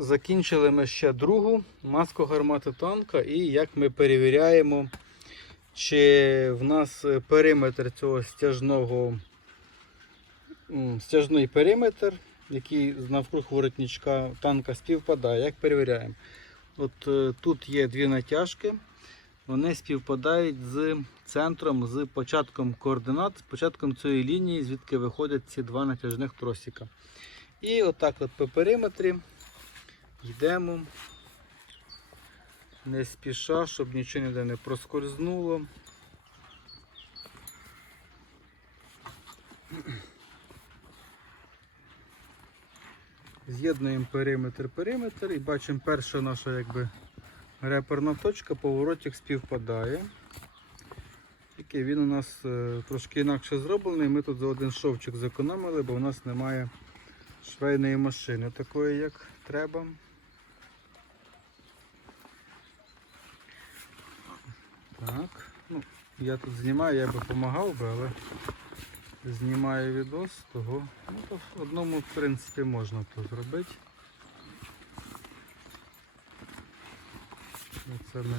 закінчили ми ще другу маску гармати танка і як ми перевіряємо, чи в нас периметр цього стяжного стяжний периметр, який навкруг воротничка танка співпадає. Як перевіряємо? От е, тут є дві натяжки, вони співпадають з центром, з початком координат, з початком цієї лінії, звідки виходять ці два натяжних тросика. І отак от по периметрі йдемо не спіша, щоб нічого ніде не проскользнуло. З'єднуємо периметр-периметр і бачимо перша наша якби реперна точка, поворотик співпадає. Тільки він у нас е, трошки інакше зроблений. Ми тут за один шовчик зекономили, бо у нас немає швейної машини такої, як треба. Так, ну, я тут знімаю, я би допомагав би, але знімаю відос, того ну, то в одному в принципі можна то зробити. Це ми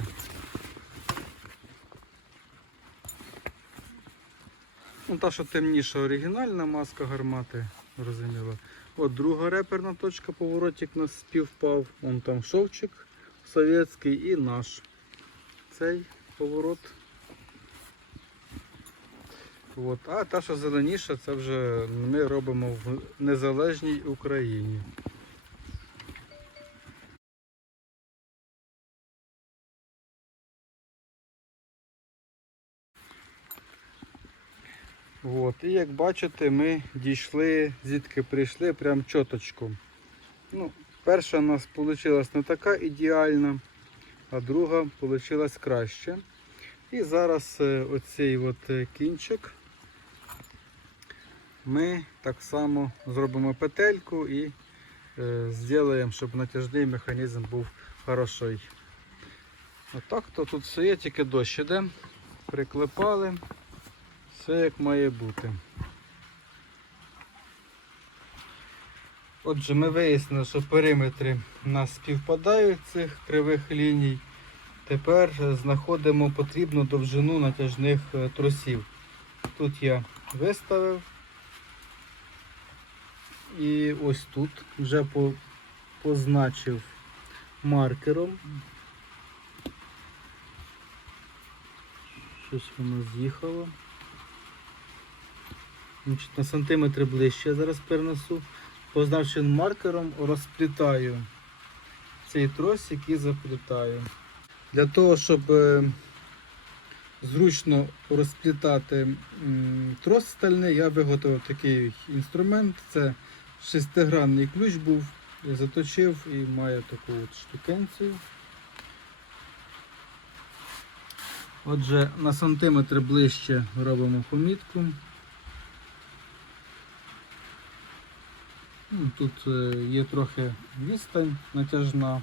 Ну, та, що темніша оригінальна маска гармати, зрозуміло. От друга реперна точка, поворотик у співпав. Вон там шовчик совєтський і наш. Цей поворот. От. А та, що зеленіша, це вже ми робимо в незалежній Україні. От. І як бачите, ми дійшли, звідки прийшли, прям чоточку. Ну, перша у нас вийшла не така ідеальна, а друга вийшла краще. І зараз е, оцей от е, кінчик ми так само зробимо петельку і е, зробимо, щоб натяжний механізм був хороший. Отак то тут все є, тільки дощ іде. Приклепали. Все як має бути. Отже, ми вияснили, що периметри у нас співпадають цих кривих ліній. Тепер знаходимо потрібну довжину натяжних е, тросів. Тут я виставив. І ось тут вже по- позначив маркером. Щось воно з'їхало. На сантиметри ближче я зараз перенесу. Позначеним маркером розплітаю цей тросик і заплітаю. Для того, щоб е, зручно розплітати трос стальний, я виготовив такий інструмент. Це шестигранний ключ був, я заточив і має таку от штукенцію. Отже, на сантиметр ближче робимо помітку. Тут е, є трохи відстань натяжна.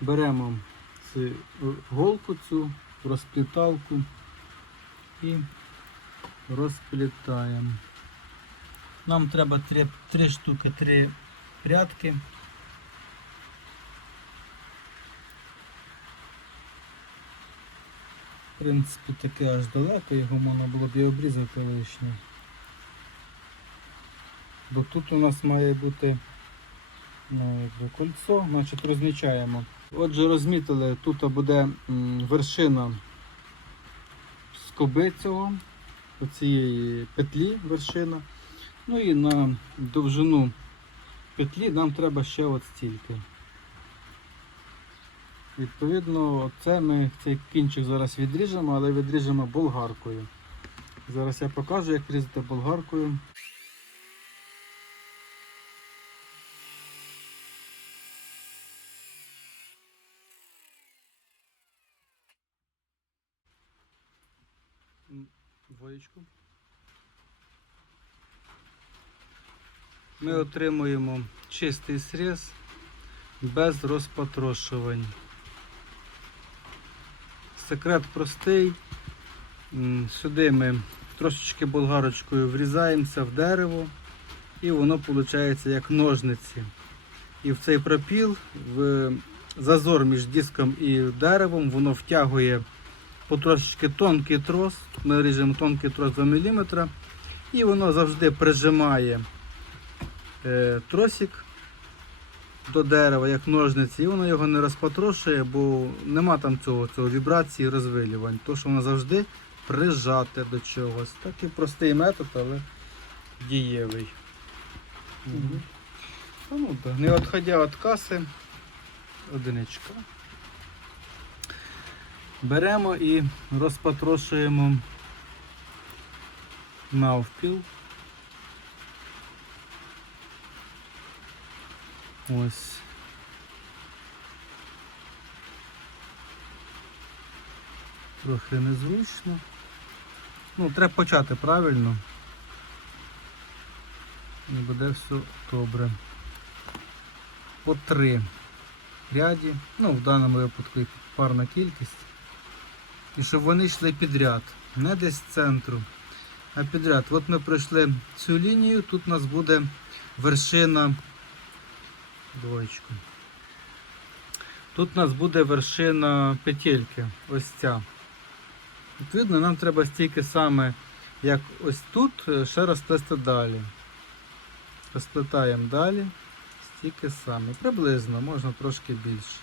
Беремо цю голку цю, розпліталку і розплітаємо. Нам треба три, три штуки, три прядки. Принципі, таке аж далеко, його можна було б і обрізати лишнє. Бо тут у нас має бути ну, якби кольцо, значить розмічаємо. Отже, розмітили, тут буде вершина скоби цього, оцієї петлі вершина. Ну і на довжину петлі нам треба ще от стільки. Відповідно, це ми цей кінчик зараз відріжемо, але відріжемо болгаркою. Зараз я покажу, як різати болгаркою. Двоєчку. Ми отримуємо чистий сріз без розпотрошувань. Секрет простий. Сюди ми трошечки болгарочкою врізаємося в дерево, і воно виходить як ножниці. І в цей пропіл, в зазор між диском і деревом, воно втягує потрошечки тонкий трос. Ми ріжемо тонкий трос 2 мм, і воно завжди прижимає е, тросик до дерева, як ножниці, і воно його не розпотрошує, бо нема там цього, цього вібрації, розвилювань. То, що воно завжди прижате до чогось. Такий простий метод, але дієвий. Угу. Ну, да. Не відходя від каси, одиничка. Беремо і розпотрошуємо навпіл. Ось. Трохи незручно. Ну, треба почати правильно. І буде все добре. По три ряді. Ну, в даному випадку парна кількість. І щоб вони йшли підряд. Не десь з центру, а підряд. От ми пройшли цю лінію, тут у нас буде вершина. Двоєчку. Тут у нас буде вершина петельки. Ось ця. Відповідно, нам треба стільки саме, як ось тут, е, ще розплести далі. Розплетаємо далі, стільки саме. Приблизно, можна трошки більше.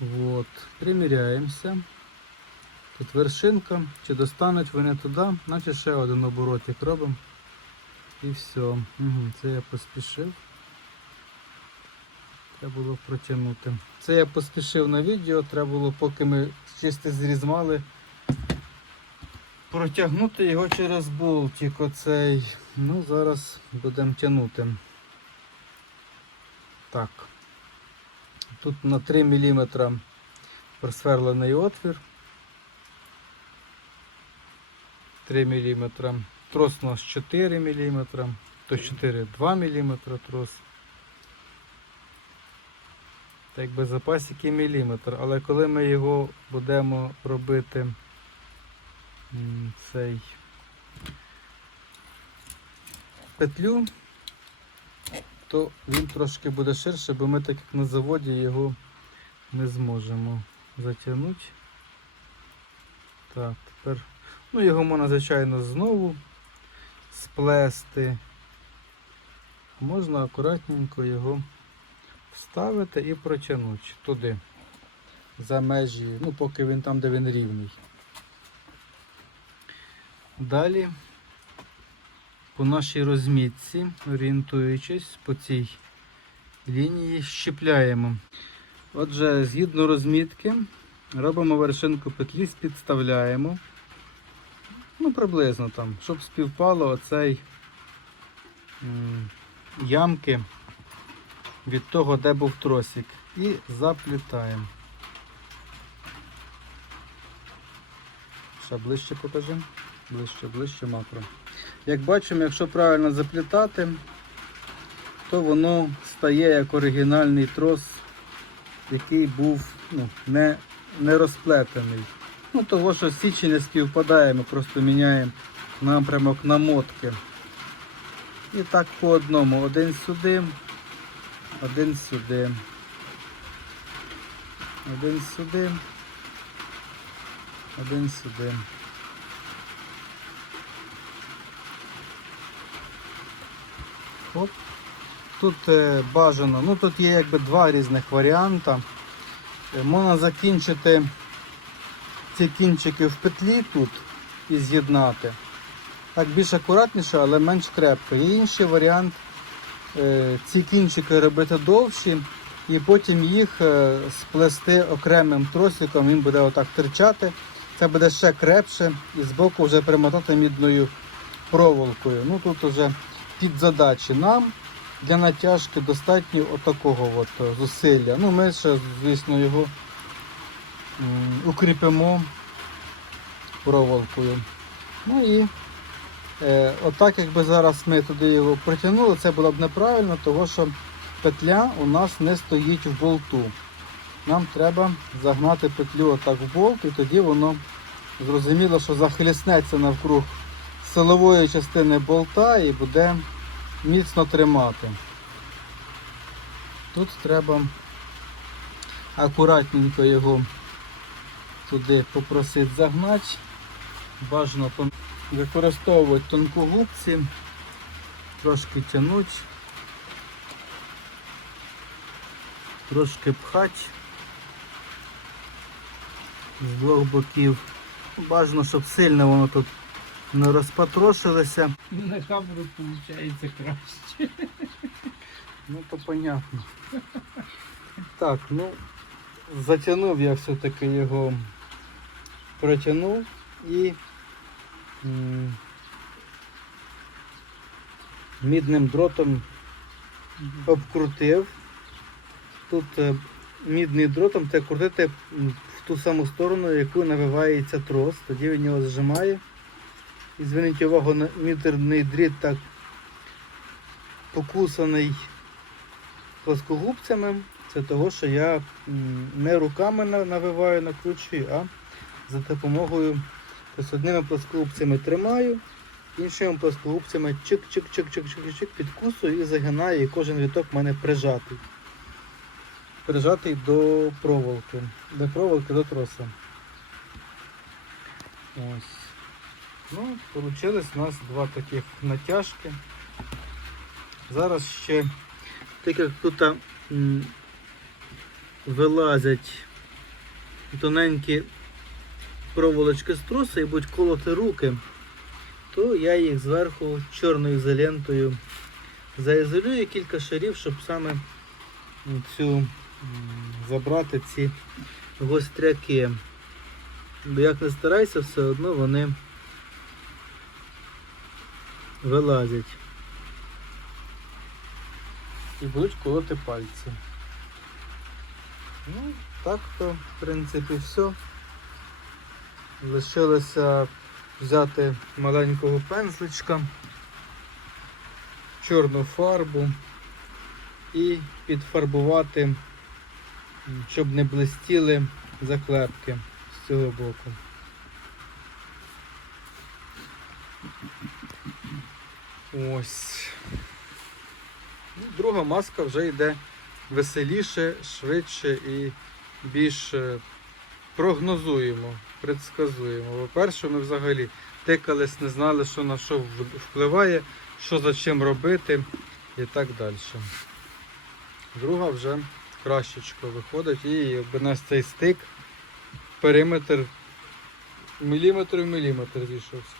Вот. Приміряємося. Тут вершинка, чи достануть вони туди, наче ще один оборотик робимо. І все. Угу, це я поспішив. Треба було протягнути. Це я поспішив на відео, треба було, поки ми чисто зрізмали, протягнути його через болтик оцей. Ну, зараз будемо тягнути. Так. Тут на 3 мм просверлений отвір. 3 мм. Трос у нас 4 мм, то 4 2 мм трос. Так якби запасики міліметр, але коли ми його будемо робити цей петлю, то він трошки буде ширше, бо ми так як на заводі його не зможемо затягнути. Так, тепер, ну його можна, звичайно, знову сплести. Можна акуратненько його вставити і протягнути туди, за межі, ну поки він там, де він рівний. Далі по нашій розмітці, орієнтуючись по цій лінії, щепляємо. Отже, згідно розмітки, робимо вершинку петлі, підставляємо. Ну, приблизно там, щоб співпало оцей ямки від того, де був тросик. І заплітаємо. Ще ближче покажи. Ближче, ближче макро. Як бачимо, якщо правильно заплітати, то воно стає як оригінальний трос, який був ну, не, не розплетений. Ну, того, що січі не співпадає, ми просто міняємо напрямок намотки. І так по одному. Один сюди, один сюди. Один сюди. Один сюди. Оп. Тут е, бажано, ну тут є якби два різних варіанти. Е, можна закінчити ці кінчики в петлі тут і з'єднати. Так більш акуратніше, але менш крепко. Є інший варіант е, ці кінчики робити довші і потім їх е, сплести окремим тросиком, він буде отак терчати. Це буде ще крепше і збоку вже примотати мідною проволокою. Ну тут вже під задачі нам для натяжки достатньо отакого от е, зусилля. Ну ми ще, звісно, його укріпимо проволокою. Ну і е, отак, якби зараз ми туди його притягнули, це було б неправильно, тому що петля у нас не стоїть в болту. Нам треба загнати петлю отак в болт, і тоді воно зрозуміло, що захліснеться навкруг силової частини болта і буде міцно тримати. Тут треба акуратненько його туди попросити загнати. Бажано використовувати тонкогубці, трошки тягнути, трошки пхати з двох боків. Бажано, щоб сильно воно тут не розпатрошилося. На камеру виходить краще. Ну то понятно. Так, ну затягнув я все-таки його, протягнув і мідним дротом обкрутив. Тут е, мідний дротом треба крутити в ту саму сторону, яку навивається трос. Тоді він його зжимає. І зверніть увагу на мідерний дріт так покусаний плоскогубцями. Це того, що я не руками навиваю, накручую, а за допомогою тобто одними плоскогубцями тримаю, іншими плоскогубцями чик-чик-чик-чик-чик-чик підкусую і загинаю, і кожен віток в мене прижатий. Прижатий до проволоки. До проволоки до троса. Ось. Ну, вийшло у нас два таких натяжки. Зараз ще, так як тут вилазять тоненькі проволочки з труса і будуть колоти руки, то я їх зверху чорною ізолентою заізолюю кілька шарів, щоб саме цю забрати ці гостряки. Бо як не старайся, все одно вони вилазять і будуть колоти пальці. Ну, так то, в принципі, все. Лишилося взяти маленького пензличка, чорну фарбу і підфарбувати, щоб не блистіли заклепки з цього боку. Ось. Ну, Друга маска вже йде веселіше, швидше і більш е, прогнозуємо, предсказуємо. По-перше, ми взагалі тикались, не знали, що на що впливає, що за чим робити і так далі. Друга вже кращечко виходить і якби нас цей стик, периметр міліметр в міліметр зійшовся.